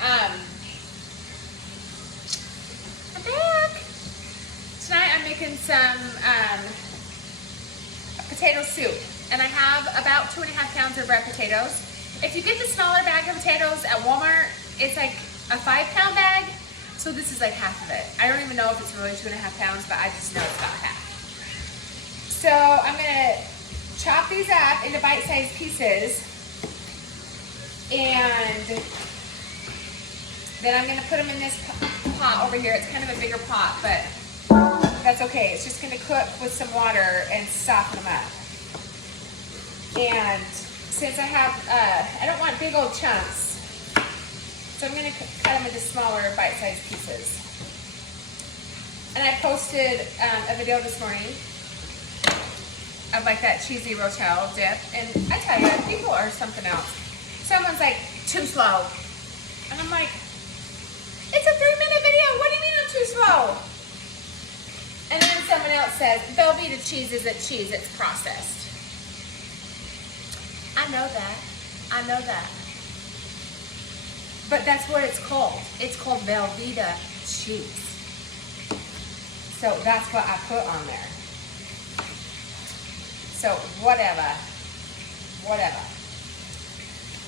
I'm back. Tonight I'm making some potato soup, and I have about 2.5 pounds of red potatoes. If you get the smaller bag of potatoes at Walmart, it's like a 5-pound bag, so this is like half of it. I don't even know if it's really 2.5 pounds, but I just know it's about half. So I'm gonna chop these up into bite-sized pieces, and then I'm gonna put them in this pot over here. It's kind of a bigger pot, but that's okay. It's just gonna cook with some water and soften them up. And since I have, I don't want big old chunks, so I'm gonna cut them into smaller bite-sized pieces. And I posted a video this morning of like that cheesy rotel dip, and I tell you, people are something else. Someone's like, too slow. And I'm like, it's a 3-minute video. What do you mean I'm too slow? And then someone else says, Velveeta cheese isn't cheese, it's processed. I know that. I know that. But that's what it's called. It's called Velveeta cheese. So that's what I put on there. So whatever. Whatever.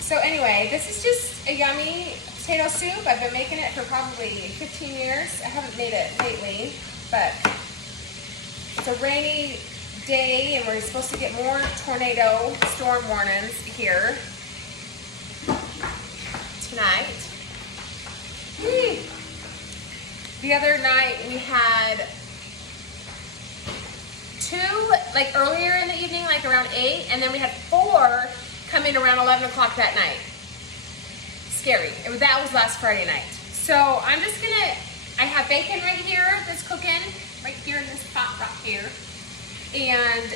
So anyway, this is just a yummy potato soup. I've been making it for probably 15 years. I haven't made it lately, but it's a rainy day and we're supposed to get more tornado storm warnings here tonight. The other night we had 2, like earlier in the evening, like around 8, and then we had 4 come in around 11 o'clock that night. Scary. That was last Friday night. So I'm just gonna, I have bacon right here that's cooking, right here in this pot right here. And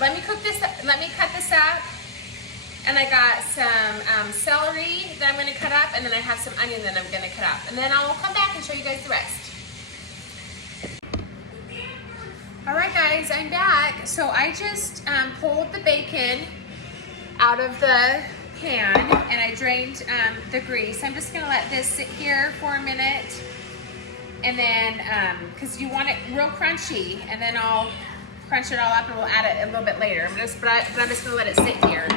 let me cut this up. And I got some celery that I'm gonna cut up, and then I have some onion that I'm gonna cut up. And then I'll come back and show you guys the rest. All right guys, I'm back. So I just pulled the bacon out of the pan and I drained the grease. I'm just gonna let this sit here for a minute, and then because you want it real crunchy, and then I'll crunch it all up and we'll add it a little bit later. I'm just gonna let it sit here.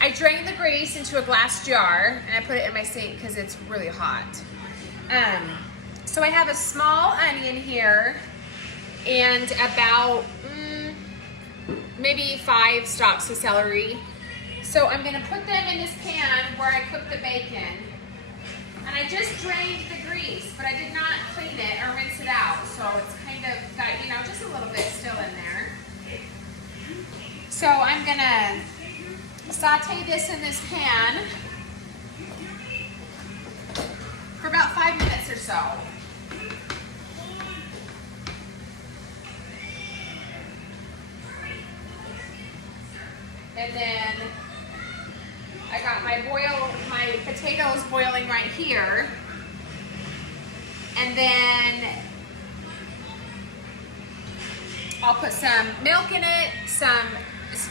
I drained the grease into a glass jar and I put it in my sink because it's really hot. So I have a small onion here and about maybe 5 stalks of celery. So I'm gonna put them in this pan where I cook the bacon. And I just drained the grease, but I did not clean it or rinse it out. So it's kind of got, you know, just a little bit still in there. So I'm gonna saute this in this pan for about 5 minutes or so. And then I got my potatoes boiling right here. And then I'll put some milk in it, some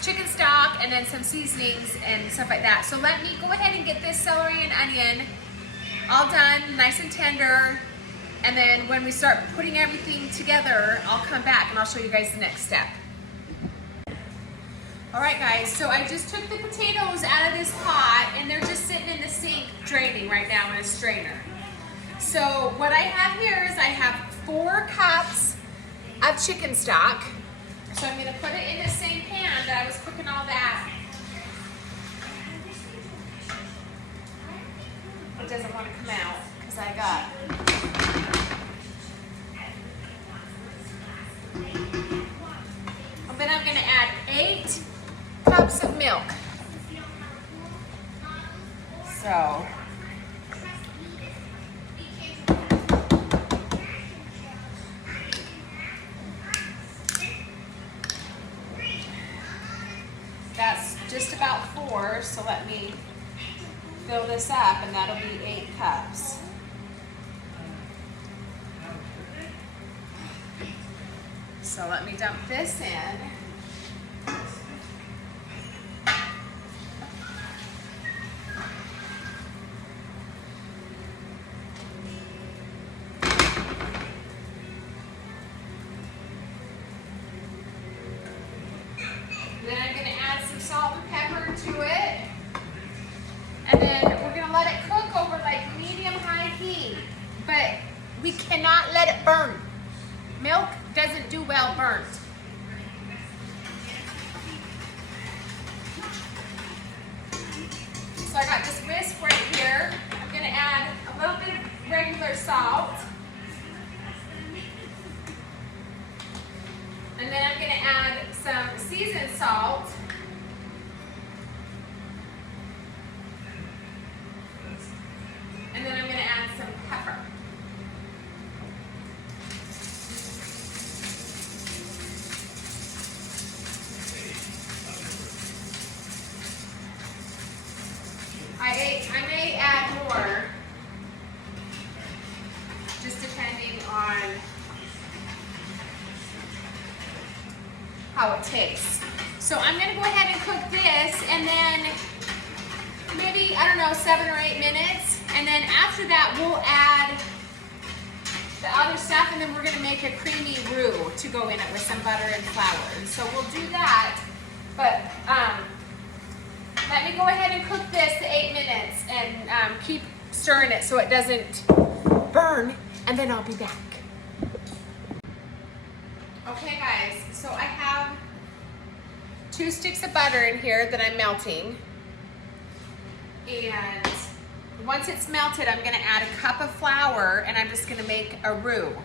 chicken stock, and then some seasonings and stuff like that. So let me go ahead and get this celery and onion all done, nice and tender. And then when we start putting everything together, I'll come back and I'll show you guys the next step. All right guys, so I just took the potatoes out of this pot and they're just sitting in the sink draining right now in a strainer. So what I have here is I have 4 cups of chicken stock. So I'm gonna put it in the same pan that I was cooking all that. It doesn't want to come out because I got and then I'm gonna add 8 cups of milk. So that's just about 4, so let me fill this up and that'll be 8 cups. So let me dump this in. but we cannot let it burn. Milk doesn't do well burnt. So I got this whisk right here. I'm gonna add a little bit of regular salt. And then I'm gonna add some seasoned salt. And then I'm gonna add some pepper. I may add more, just depending on how it tastes. So I'm gonna go ahead and cook this, and then maybe, I don't know, 7 or 8 minutes. And then after that, we'll add the other stuff, and then we're gonna make a creamy roux to go in it with some butter and flour. And so we'll do that, but let me go ahead and cook this to 8 minutes and keep stirring it so it doesn't burn, and then I'll be back. Okay guys, so I have 2 sticks of butter in here that I'm melting. And once it's melted, I'm gonna add a cup of flour, and I'm just gonna make a roux.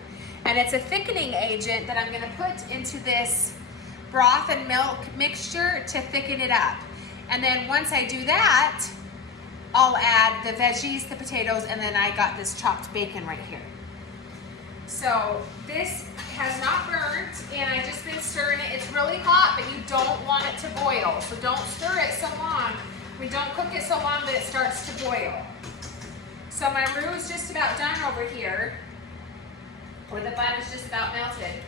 And it's a thickening agent that I'm gonna put into this broth and milk mixture to thicken it up. And then once I do that, I'll add the veggies, the potatoes, and then I got this chopped bacon right here. So this has not burnt, and I've just been stirring it. It's really hot, but you don't want it to boil. So don't stir it so long. We don't cook it so long that it starts to boil. So my roux is just about done over here, or the butter's just about melted.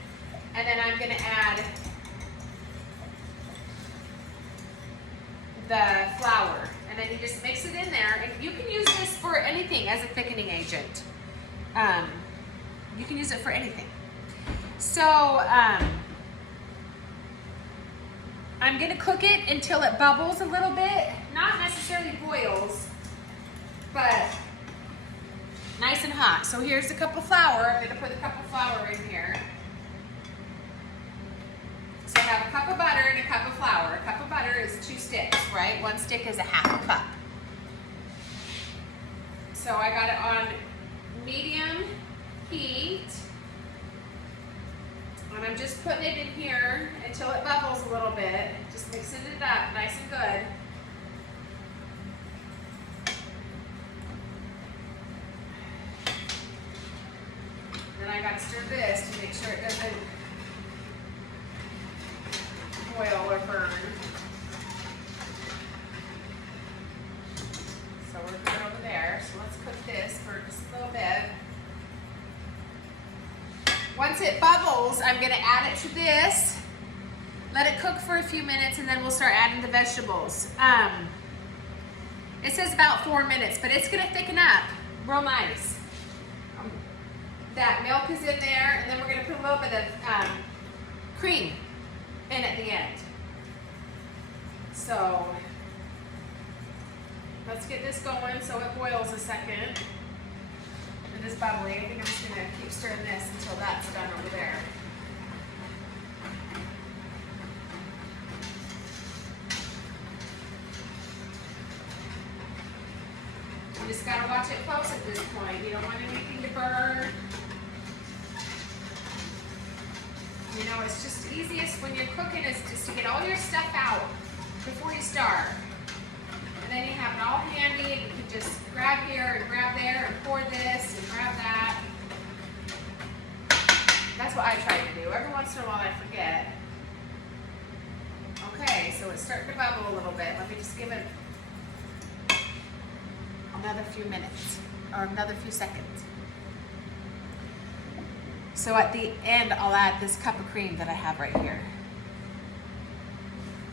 And then I'm gonna add the flour, and then you just mix it in there. And you can use this for anything as a thickening agent. You can use it for anything. So I'm gonna cook it until it bubbles a little bit, not necessarily boils, but nice and hot. So here's a cup of flour. I'm gonna put a cup of flour in here. So I have a cup of butter and a cup of flour. A cup of butter is 2 sticks, right? 1 stick is a half a cup. So I got it on medium heat. And I'm just putting it in here until it bubbles a little bit. Just mixing it up nice and good. Then I got to stir this to make sure it doesn't boil or burn. So we're good over there. So let's cook this for just a little bit. Once it bubbles, I'm gonna add it to this, let it cook for a few minutes, and then we'll start adding the vegetables. It says about 4 minutes, but it's gonna thicken up real nice. That milk is in there, and then we're gonna put a little bit of cream in at the end. So let's get this going so it boils a second. And this bubbly, I think I'm just gonna keep stirring this until that's done over there. You just gotta watch it close at this point. You don't want anything to burn. You know, it's just easiest when you're cooking is just to get all your stuff out before you start. And then you have it all handy, and you can just grab here and grab there and pour this and grab that. That's what I try to do. Every once in a while I forget. Okay, so it's starting to bubble a little bit. Let me just give it another few minutes or another few seconds. So at the end, I'll add this cup of cream that I have right here.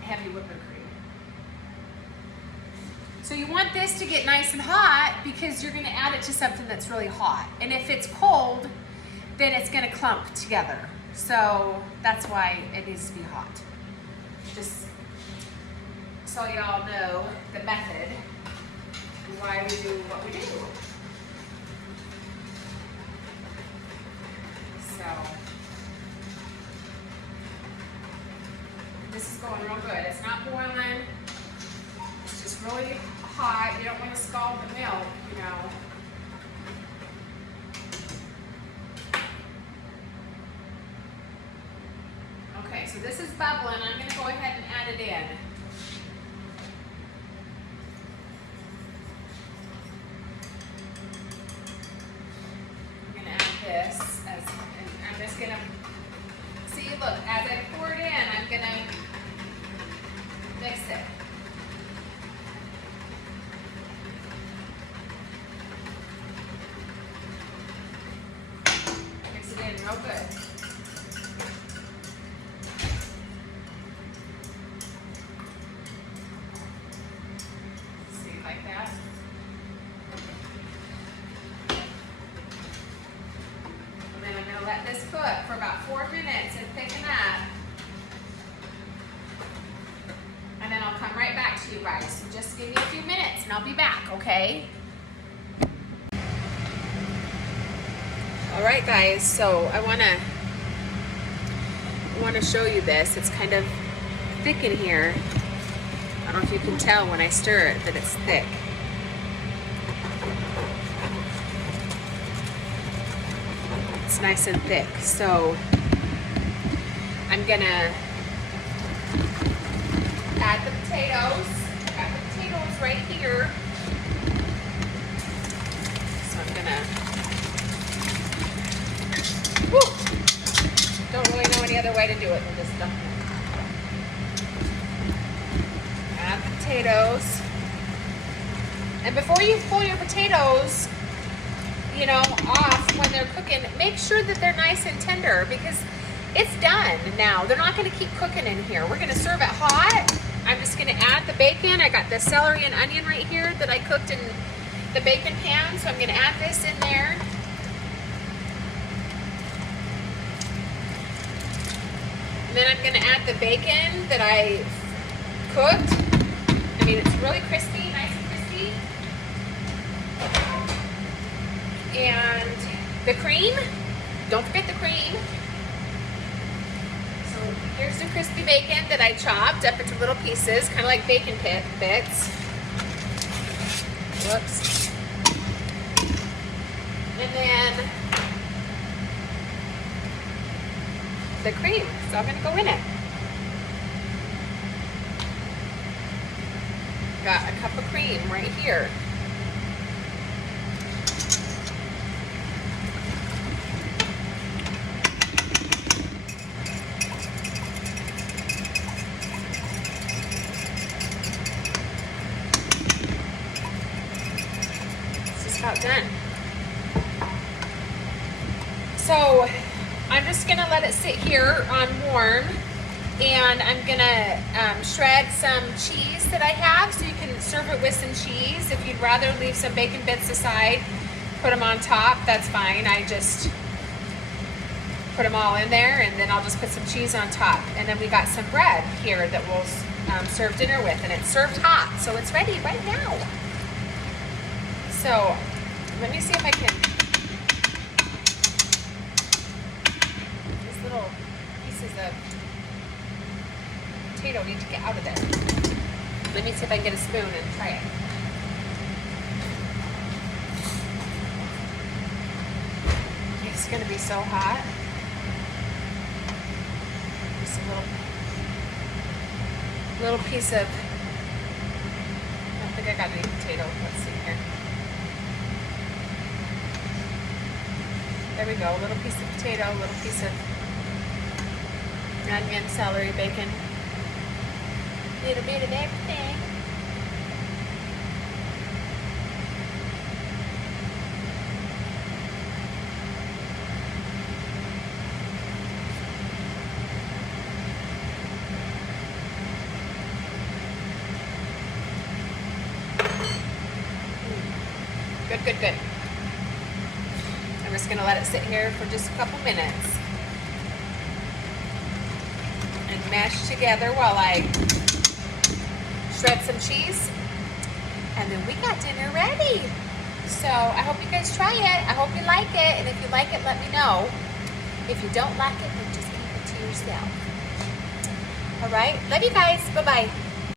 Heavy whipping cream. So you want this to get nice and hot because you're gonna add it to something that's really hot. And if it's cold, then it's gonna clump together. So that's why it needs to be hot. Just so y'all know the method and why we do what we do. this is going real good. It's not boiling. It's just really hot. You don't want to scald the milk, you know. Okay, so this is bubbling. I'm going to go ahead and add it in. I'm going to add this, and I'm just going to, see, look, as I pour it in, I'm going to mix it. Mix it in real good. Like that. And then I'm going to let this cook for about 4 minutes and thicken up. And then I'll come right back to you guys. So just give me a few minutes and I'll be back, okay? All right, guys, so I want to show you this. It's kind of thick in here. I don't know if you can tell when I stir it that it's thick. It's nice and thick. So I'm gonna add the potatoes. I got the potatoes right here. So I'm gonna, don't really know any other way to do it than just dump it. Add potatoes. And before you pull your potatoes, you know, off when they're cooking, make sure that they're nice and tender because it's done now. They're not going to keep cooking in here. We're going to serve it hot. I'm just going to add the bacon. I got the celery and onion right here that I cooked in the bacon pan, so I'm going to add this in there. And then I'm going to add the bacon that I cooked. I mean, it's really crispy, nice and crispy. And the cream, don't forget the cream. So here's the crispy bacon that I chopped up into little pieces, kind of like bacon bits. Whoops. And then the cream, so I'm gonna go in it. Got a cup of cream right here. This is about done. So I'm just gonna let it sit here on warm. And I'm gonna shred some cheese that I have so you can serve it with some cheese. If you'd rather leave some bacon bits aside, put them on top, that's fine. I just put them all in there and then I'll just put some cheese on top. And then we got some bread here that we'll serve dinner with, and it's served hot, so it's ready right now. So let me see if I can, these little pieces of potato need to get out of there. Let me see if I can get a spoon and try it. It's gonna be so hot. Just a little piece of, I don't think I got any potato. Let's see here. There we go, a little piece of potato, a little piece of onion, celery, bacon. Little bit of everything. Good, good, good. I'm just gonna let it sit here for just a couple minutes and mash together while I shred some cheese, and then we got dinner ready. So I hope you guys try it. I hope you like it, and if you like it, let me know. If you don't like it, then just keep it to yourself. All right? Love you guys. Bye-bye.